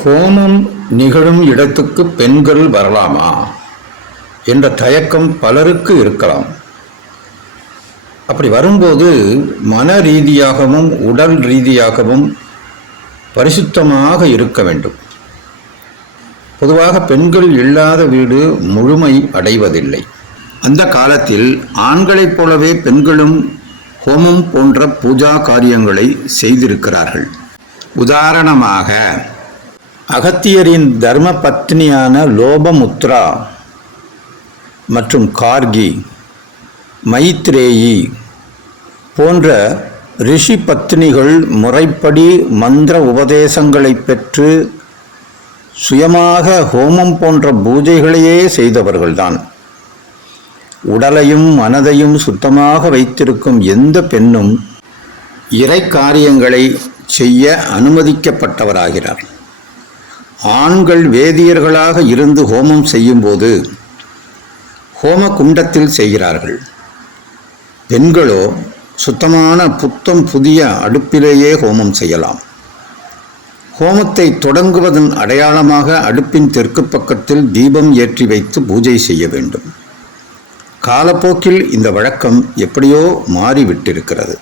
ஹோமம் நிகழும் இடத்துக்கு பெண்கள் வரலாமா என்ற தயக்கம் பலருக்கு இருக்கலாம். அப்படி வரும்போது மன ரீதியாகவும் உடல் ரீதியாகவும் பரிசுத்தமாக இருக்க வேண்டும். பொதுவாக பெண்கள் இல்லாத வீடு முழுமை அடைவதில்லை. அந்த காலத்தில் ஆண்களைப் போலவே பெண்களும் ஹோமம் போன்ற பூஜா காரியங்களை செய்திருக்கிறார்கள். உதாரணமாக, அகத்தியரின் தர்ம பத்னியான லோபமுத்ரா மற்றும் கார்கி, மைத்ரேயி போன்ற ரிஷி பத்னிகள் முறைப்படி மந்திர உபதேசங்களை பெற்று சுயமாக ஹோமம் போன்ற பூஜைகளையே செய்தவர்கள்தான். உடலையும் மனதையும் சுத்தமாக வைத்திருக்கும் எந்த பெண்ணும் இறை காரியங்களை செய்ய அனுமதிக்கப்பட்டவராகிறார். ஆண்கள் வேதியர்களாக இருந்து ஹோமம் செய்யும்போது ஹோம குண்டத்தில் செய்கிறார்கள். பெண்களோ சுத்தமான புத்தம் புதிய அடுப்பிலேயே ஹோமம் செய்யலாம். ஹோமத்தை தொடங்குவதன் அடையாளமாக அடுப்பின் தெற்கு பக்கத்தில் தீபம் ஏற்றி வைத்து பூஜை செய்ய வேண்டும். காலப்போக்கில் இந்த வழக்கம் எப்படியோ மாறிவிட்டிருக்கிறது.